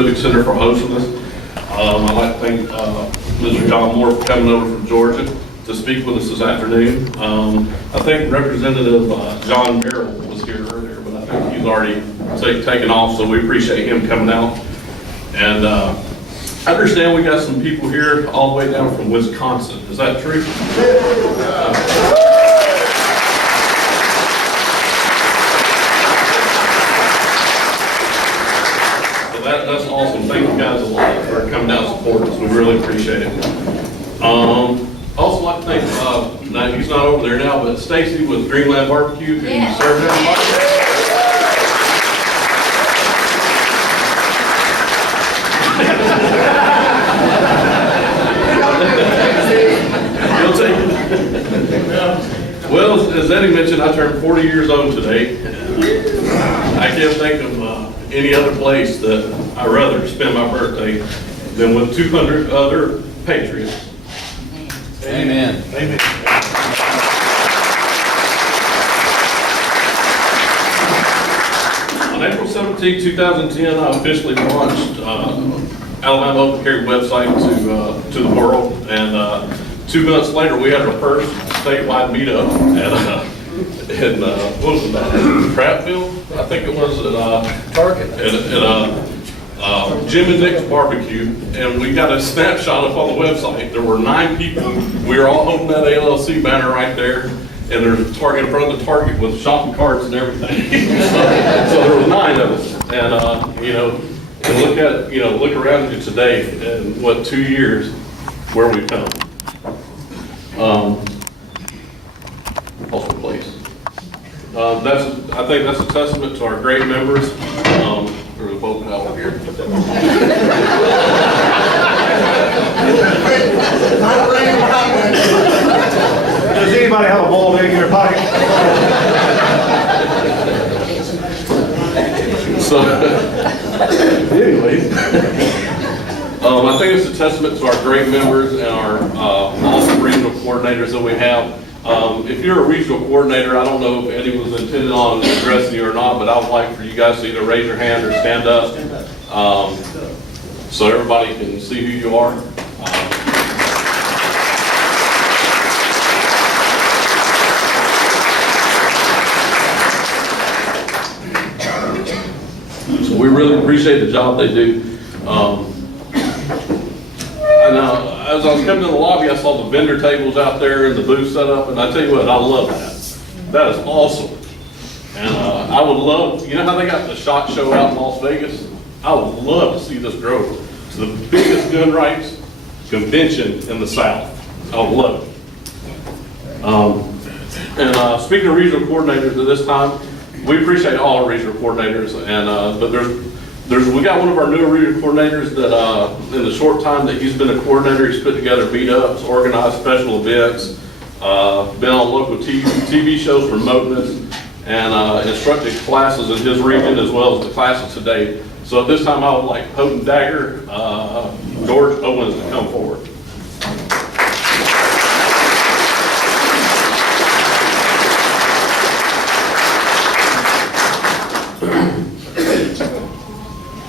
Civic Center for hosting us. I'd like to thank Mr. John Moore for coming over from Georgia to speak with us this afternoon. I think Representative John Merrill was here earlier, but I think he's already taken off, so we appreciate him coming out. And I understand we got some people here all the way down from Wisconsin. Is that true? That's awesome. Thank you guys a lot for coming down and supporting us. We really appreciate it. Also like to thank, now he's not over there now, but Stacy with Dreamland Barbecue, who served that You'll take it. Well, as Eddie mentioned, I turned 40 years old today. I can't think of any other place that I'd rather spend my birthday than with 200 other patriots. Amen. Amen. On April 17, 2010, I officially launched Alabama Open Carry website to the world, and 2 months later, we had our first statewide meetup at what was it, Prattville? I think it was at Target. At Jim and Nick's barbecue, and we got a snapshot up on the website. There were 9 people. We were all holding that ALLC banner right there, and there's a Target in front of the Target with shopping carts and everything. So there were 9 of us, and and look around you today, and what 2 years where we've come. Also, please. I think that's a testament to our great members. There's a boat out over here. Does anybody have a boiled egg in their pocket? So, anyways, I think it's a testament to our great members and our awesome regional coordinators that we have. If you're a regional coordinator, I don't know if Eddie was intended on addressing you or not, but I would like for you guys to either raise your hand or stand up so everybody can see who you are. So we really appreciate the job they do. As I was coming to the lobby, I saw the vendor tables out there and the booth set up, and I tell you what, I love that. That is awesome. And I would love, you know how they got the SHOT Show out in Las Vegas? I would love to see this grow. It's the biggest gun rights convention in the South. I would love it. Speaking of regional coordinators at this time, we appreciate all our regional coordinators, and but we got one of our newer regional coordinators that in the short time that he's been a coordinator, he's put together meetups, organized special events, been on local TV shows promoting us, and instructed classes in his region as well as the classes today. So at this time, I would like Potent Dagger, George Owens to come forward.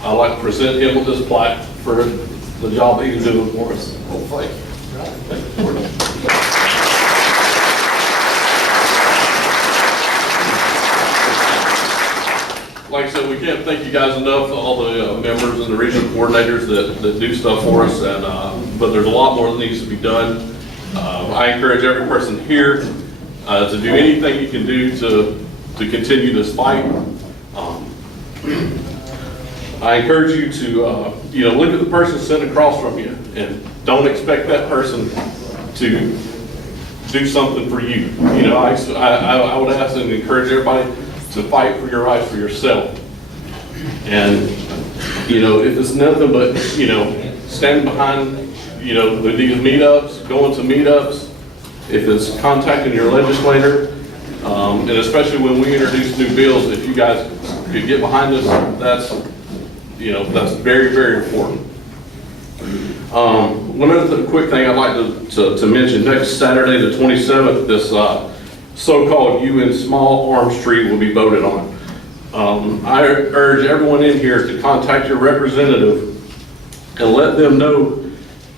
I'd like to present him with this plaque for the job he's doing for us. Hopefully. Like I said, we can't thank you guys enough, all the members and the regional coordinators that do stuff for us, and but there's a lot more that needs to be done. I encourage every person here to do anything you can do to continue this fight. I encourage you to, look at the person sitting across from you and don't expect that person to do something for you. I would ask and encourage everybody to fight for your rights for yourself. And, if it's nothing but, standing behind, these meetups, going to meetups, if it's contacting your legislator, and especially when we introduce new bills, if you guys could get behind us, that's very, very important. One other quick thing I'd like to mention, next Saturday the 27th, this so-called UN Small Arms Treaty will be voted on. I urge everyone in here to contact your representative and let them know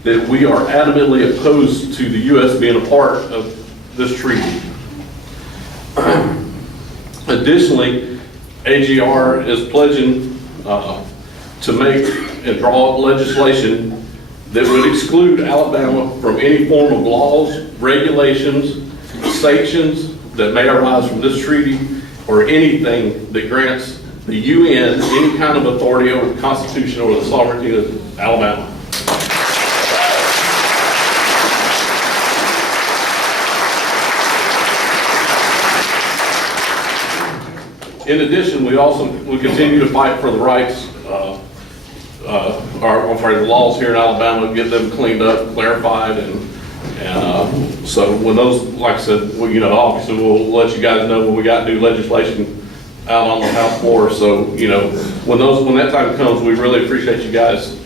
that we are adamantly opposed to the U.S. being a part of this treaty. Additionally, AGR is pledging to make and draw up legislation that would exclude Alabama from any form of laws, regulations, sanctions that may arise from this treaty, or anything that grants the UN any kind of authority over the Constitution or the sovereignty of Alabama. In addition, we continue to fight for the rights, the laws here in Alabama, get them cleaned up, clarified, and so when those, like I said, obviously we'll let you guys know when we got new legislation out on the House floor. So when that time comes, we really appreciate you guys,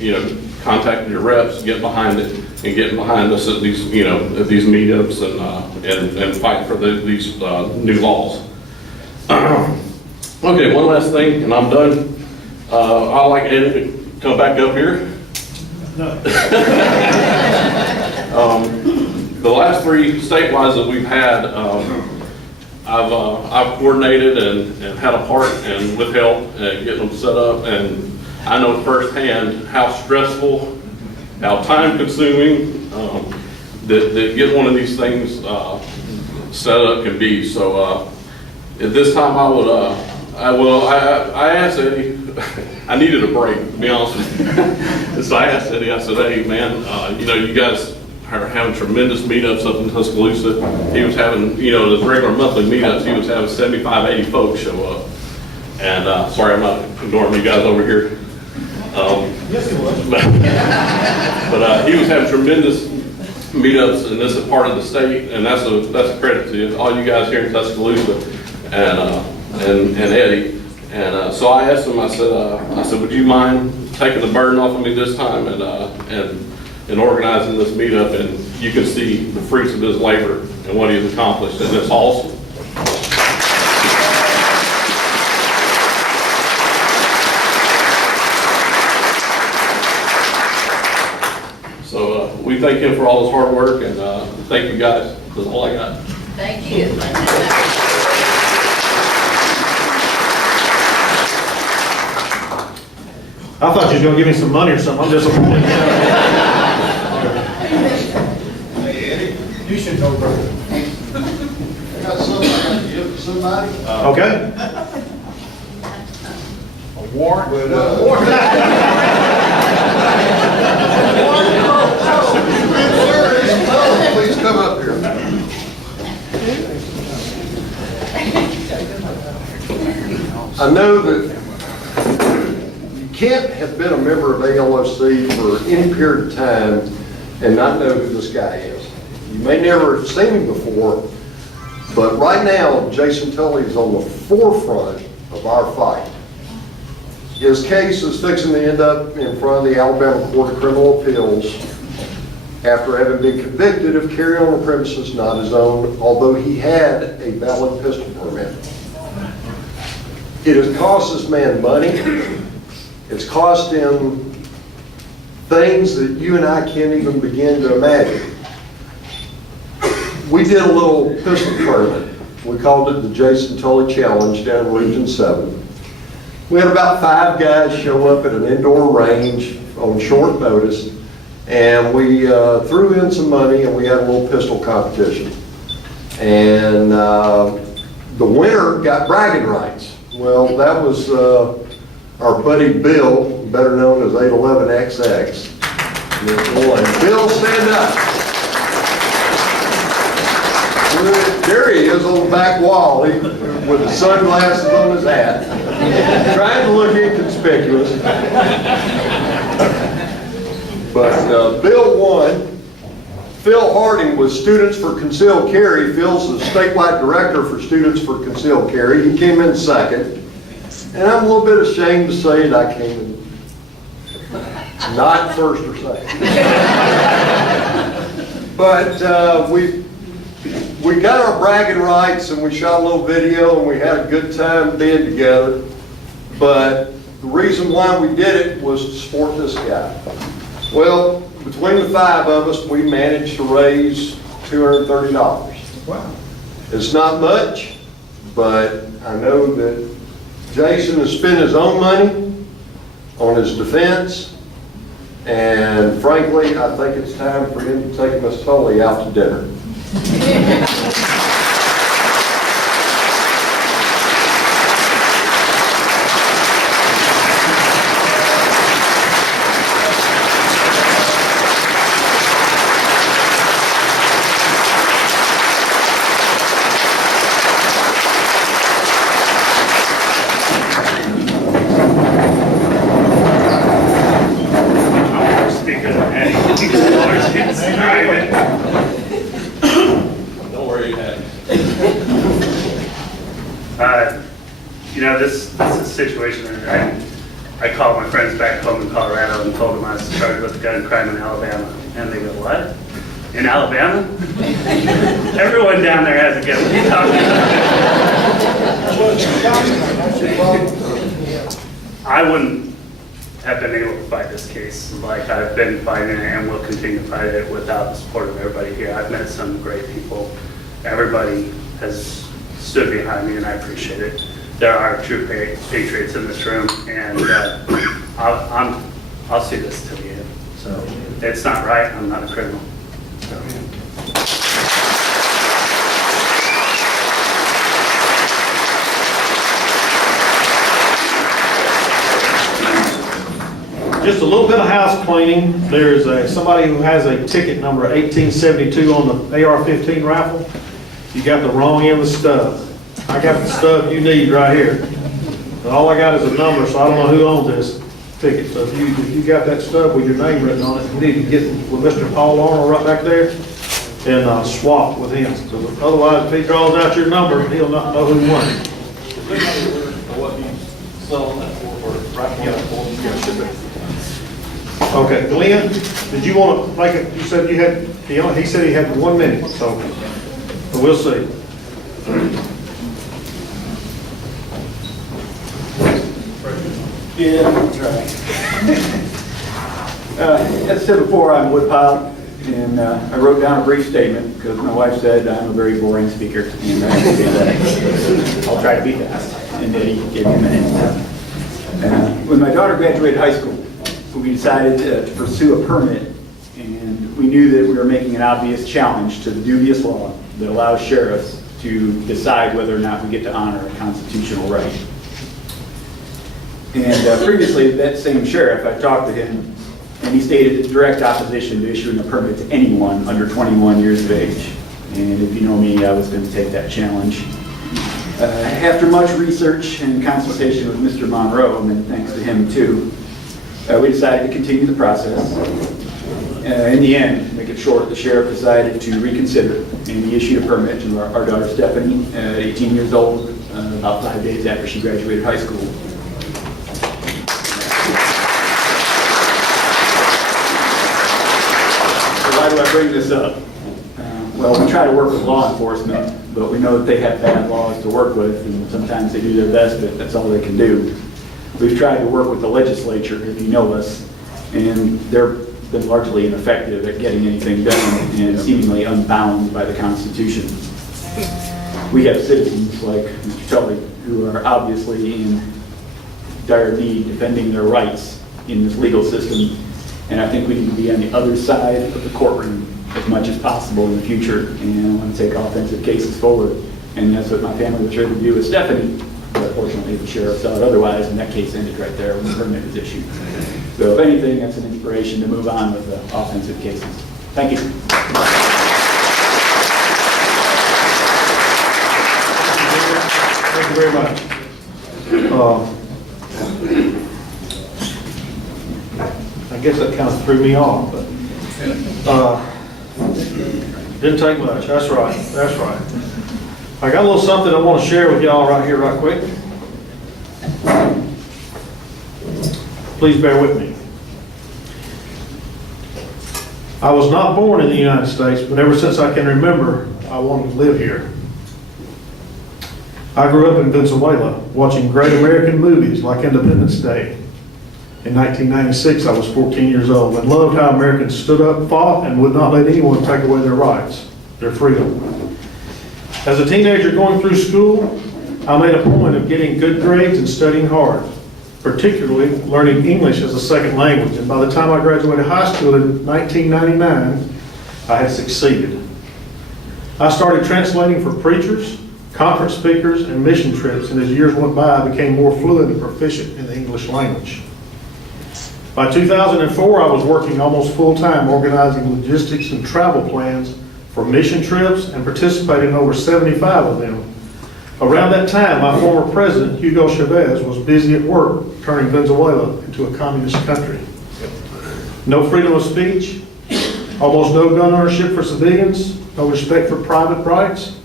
contacting your reps, getting behind it, and getting behind us at these, at these meetups and fighting for these new laws. Okay, one last thing, and I'm done. I'd like Eddie to come back up here. No. The last 3 statewide that we've had, I've coordinated and had a part and with help and getting them set up, and I know firsthand how stressful, how time consuming that get one of these things set up can be. So at this time I asked Eddie, I needed a break, to be honest with you. And so I asked Eddie, I said, hey man, you guys are having tremendous meetups up in Tuscaloosa. He was having, his regular monthly meetups, he was having 75, 80 folks show up. And sorry, I'm not ignoring you guys over here. Yes, it was. But he was having tremendous meetups, and this is part of the state, and that's a credit to all you guys here in Tuscaloosa and Eddie. And so I asked him, I said, would you mind taking the burden off of me this time and organizing this meetup, and you can see the fruits of his labor and what he's accomplished, and it's awesome. So we thank him for all his hard work, and thank you guys. That's all I got. Thank you. I thought you was gonna give me some money or something. I'm disappointed. Hey, Eddie, you should know, brother. I got something I got to give to somebody. Okay. A warrant? Please come up here. I know that you can't have been a member of ALOC for any period of time and not know who this guy is. You may never have seen him before, but right now, Jason Tully is on the forefront of our fight. His case is fixing to end up in front of the Alabama Court of Criminal Appeals after having been convicted of carrying on the premises not his own, although he had a valid pistol permit. It has cost this man money. It's cost him things that you and I can't even begin to imagine. We did a little pistol tournament. We called it the Jason Tully Challenge down in Region 7. We had about 5 guys show up at an indoor range on short notice, and we threw in some money and we had a little pistol competition. And the winner got bragging rights. Well, that was our buddy Bill, better known as 811XX. Bill, stand up. There he is on the back wall with the sunglasses on his hat, trying to look inconspicuous. But Bill won. Phil Harding was Students for Concealed Carry. Phil's the statewide director for Students for Concealed Carry. He came in second. And I'm a little bit ashamed to say that I came in not first or second. But we we got our bragging rights and we shot a little video and we had a good time being together. But the reason why we did it was to support this guy. Well, between the 5 of us, we managed to raise $230. Wow. It's not much, but I know that Jason has spent his own money on his defense. And frankly, I think it's time for him to take Miss Tully out to dinner. Don't worry, you have. You know, this is a situation that I called my friends back home in Colorado and told them I was charged with a gun crime in Alabama. And they go, what? In Alabama? Everyone down there has a gun. What are you talking about? I wouldn't have been able to fight this case like I've been fighting it and will continue to fight it without the support of everybody here. I've met some great people. Everybody has stood behind me and I appreciate it. There are true patriots in this room and I'll see this to the end. So it's not right, I'm not a criminal. So. Just a little bit of house cleaning. There's somebody who has a ticket number 1872 on the AR-15 rifle. You got the wrong end of the stub. I got the stub you need right here. And all I got is a number, so I don't know who owns this ticket. So if you got that stub with your name written on it, you need to get with Mr. Paul Arnold right back there and swap with him. Because otherwise, if he draws out your number, he'll not know who won it. What you sell on that for, or right now, Okay, Glenn, did you want to make it, you said you had, he said he had 1 minute, so we'll see. Yeah, that's right. As I said before, I'm Woodpile, and I wrote down a brief statement because my wife said I'm a very boring speaker, and I have to do that. I'll try to be fast, and Eddie gave me a minute. When my daughter graduated high school, we decided to pursue a permit, and we knew that we were making an obvious challenge to the dubious law that allows sheriffs to decide whether or not we get to honor a constitutional right. And previously, that same sheriff, I talked to him, and he stated direct opposition to issuing a permit to anyone under 21 years of age. And if you know me, I was going to take that challenge. After much research and consultation with Mr. Monroe, and thanks to him too, we decided to continue the process. In the end, to make it short, the sheriff decided to reconsider, and he issued a permit to our daughter Stephanie, 18 years old, about 5 days after she graduated high school. So why do I bring this up? Well, we try to work with law enforcement, but we know that they have bad laws to work with, and sometimes they do their best, but that's all they can do. We've tried to work with the legislature, if you know us, and they've been largely ineffective at getting anything done and seemingly unbound by the Constitution. We have citizens like Mr. Tully who are obviously in dire need defending their rights in this legal system, and I think we need to be on the other side of the courtroom as much as possible in the future, and I want to take offensive cases forward, and that's what my family was here to do with Stephanie. But fortunately, the sheriff saw it otherwise, and that case ended right there when the permit was issued. So if anything, that's an inspiration to move on with the offensive cases. Thank you. Thank you very much. I guess that kind of threw me off, but didn't take much. That's right. That's right. I got a little something I want to share with y'all right here, right quick. Please bear with me. I was not born in the United States, but ever since I can remember, I wanted to live here. I grew up in Venezuela watching great American movies like Independence Day. In 1996, I was 14 years old and loved how Americans stood up, fought, and would not let anyone take away their rights, their freedom. As a teenager going through school, I made a point of getting good grades and studying hard, particularly learning English as a second language. And by the time I graduated high school in 1999, I had succeeded. I started translating for preachers, conference speakers, and mission trips, and as years went by, I became more fluent and proficient in the English language. By 2004, I was working almost full-time organizing logistics and travel plans for mission trips and participating in over 75 of them. Around that time, my former president, Hugo Chavez, was busy at work turning Venezuela into a communist country. No freedom of speech, almost no gun ownership for civilians, no respect for private rights.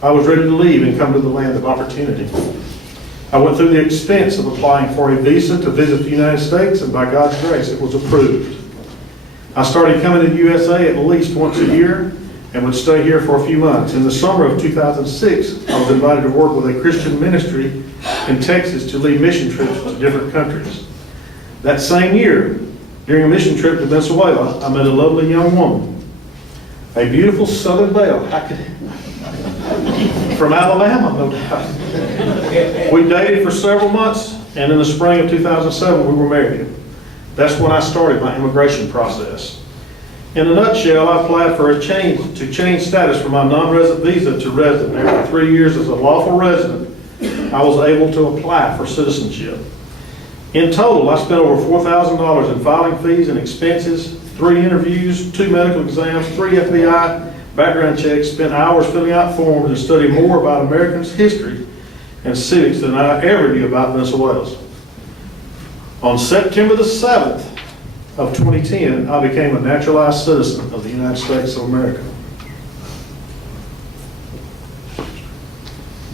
I was ready to leave and come to the land of opportunity. I went through the expense of applying for a visa to visit the United States, and by God's grace, it was approved. I started coming to the USA at least once a year and would stay here for a few months. In the summer of 2006, I was invited to work with a Christian ministry in Texas to lead mission trips to different countries. That same year, during a mission trip to Venezuela, I met a lovely young woman, a beautiful Southern belle. From Alabama, no doubt. We dated for several months, and in the spring of 2007, we were married. That's when I started my immigration process. In a nutshell, I applied for a change status from my non-resident visa to resident. After 3 years as a lawful resident, I was able to apply for citizenship. In total, I spent over $4,000 in filing fees and expenses, 3 interviews, 2 medical exams, 3 FBI background checks, spent hours filling out forms, and studied more about Americans' history and civics than I ever knew about Venezuela's. On September the 7th of 2010, I became a naturalized citizen of the United States of America.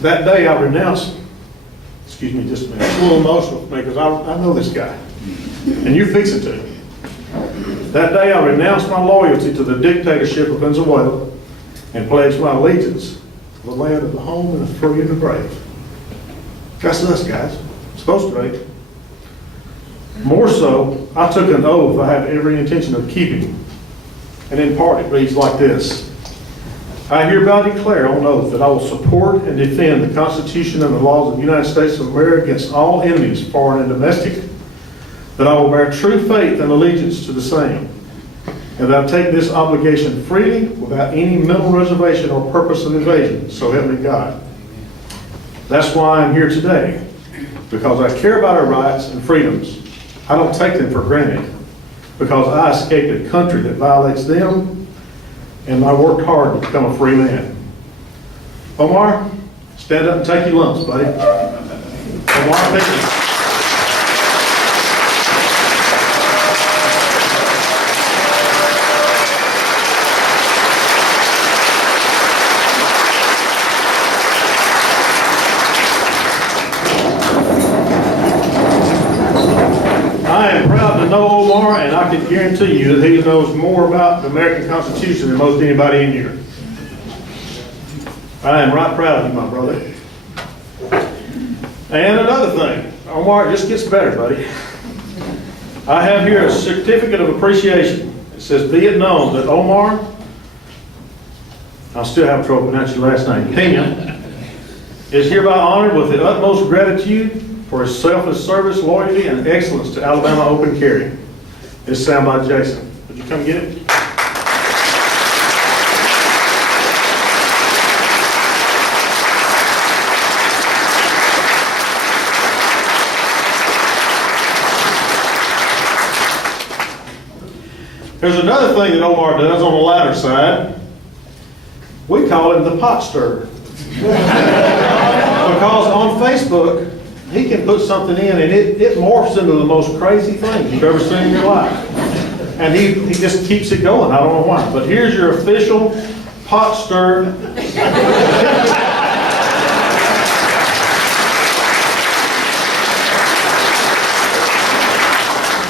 That day I renounced, excuse me just a minute, it's a little emotional for me because I know this guy, and you fix it to me. That day I renounced my loyalty to the dictatorship of Venezuela and pledged my allegiance to the land of the home and the free and the brave. That's us, guys. It's supposed to be. More so, I took an oath I have every intention of keeping. And in part, it reads like this. I hereby declare on oath that I will support and defend the Constitution and the laws of the United States of America against all enemies, foreign and domestic, that I will bear true faith and allegiance to the same, and that I take this obligation freely without any mental reservation or purpose of evasion, so help me God. That's why I'm here today, because I care about our rights and freedoms. I don't take them for granted, because I escaped a country that violates them, and I worked hard to become a free man. Omar, stand up and take your lumps, buddy. Omar, thank you. I am proud to know Omar, and I can guarantee you that he knows more about the American Constitution than most anybody in here. I am right proud of you, my brother. And another thing, Omar, it just gets better, buddy. I have here a certificate of appreciation. It says, be it known that Omar, I'll still have trouble pronouncing your last name, Pena, is hereby honored with the utmost gratitude for his selfless service, loyalty, and excellence to Alabama Open Carry. It's signed by Jason. Would you come get it? There's another thing that Omar does on the lighter side. We call him the pot stirrer. Because on Facebook, he can put something in and it morphs into the most crazy thing you've ever seen in your life. And he just keeps it going. I don't know why. But here's your official pot stir.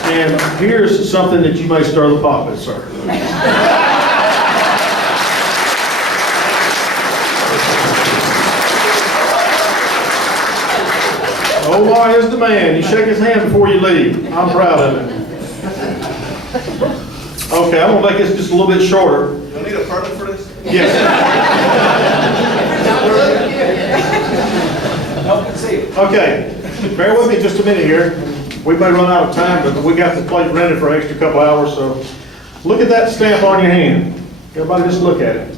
And here's something that you may stir the pot with, sir. Omar is the man. You shake his hand before you leave. I'm proud of him. Okay, I'm gonna make this just a little bit shorter. You need a permit for this? Yes. Okay, bear with me just a minute here. We may run out of time, but we got the plate rented for an extra couple hours, so look at that stamp on your hand. Everybody just look at it.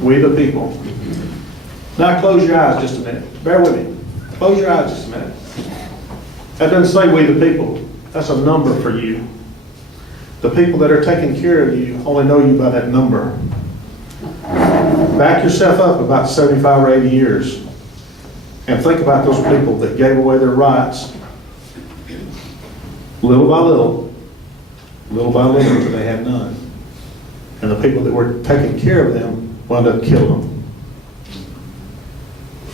We the people. Now close your eyes just a minute. Bear with me. Close your eyes just a minute. That doesn't say we the people. That's a number for you. The people that are taking care of you only know you by that number. Back yourself up about 75 or 80 years and think about those people that gave away their rights little by little until they had none. And the people that were taking care of them wound up killing them.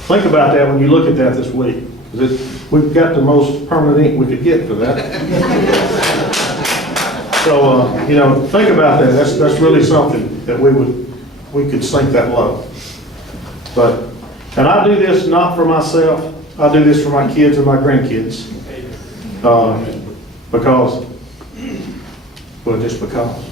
Think about that when you look at that this week. We've got the most permanent ink we could get for that. So, think about that. That's really something that we could sink that low. And I do this not for myself. I do this for my kids and my grandkids. Just because.